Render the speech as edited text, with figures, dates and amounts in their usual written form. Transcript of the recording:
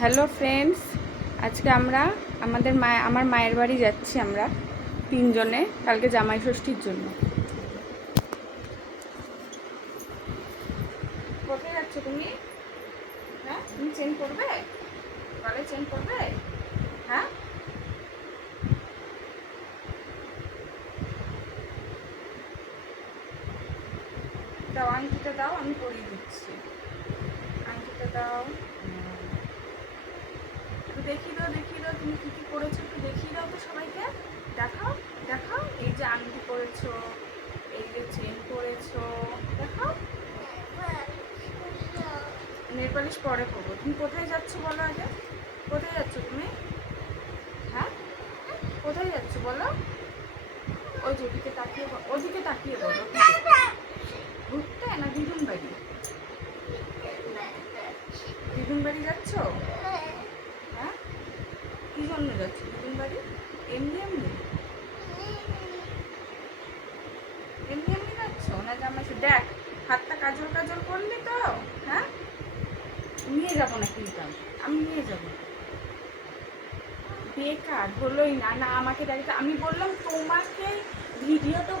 Hello friends, আজকে আমরা আমার মায়ের বাড়ি যাচ্ছি আমরা তিনজনে কালকে জামাই ষষ্ঠীর জন্য। কোথায় যাচ্ছ তুমি? হ্যাঁ, তুমি চেন করবে? গলায় চেন করবে? হ্যাঁ, দাও আংটিটা দাও, আমি পরিয়ে দিচ্ছি। আংটিটা দাও, একটু দেখিয়ে দাও তুমি কী কী করেছো, একটু দেখিয়ে দাও তো সবাইকে। দেখাও দেখাও, এই যে আংটি পরেছো, এই যে চেন পরেছো, দেখাও। নেল পালিশ পরে করবো। তুমি কোথায় যাচ্ছ বলো আগে? কোথায় যাচ্ছ তুমি? হ্যাঁ, কোথায় যাচ্ছ বলো? ওই যে ওদিকে তাকিয়ে, ওদিকে তাকিয়ে বলো। ঘুরতে না দিদুন বাড়ি? দিদুন বাড়ি যাচ্ছ? হ্যাঁ, কি জন্য যাচ্ছ দিদুন বাড়ি? এমনি এমনি এমনি এমনি যাচ্ছ না জামাই? দেখ হাতটা কাজল কাজল করলি তো। হ্যাঁ, নিয়ে যাবো না কিন্তু আমি নিয়ে যাবো। বেকার হলোই না, না আমাকে দেখতে, আমি বললাম তোমাকে ভিডিওটা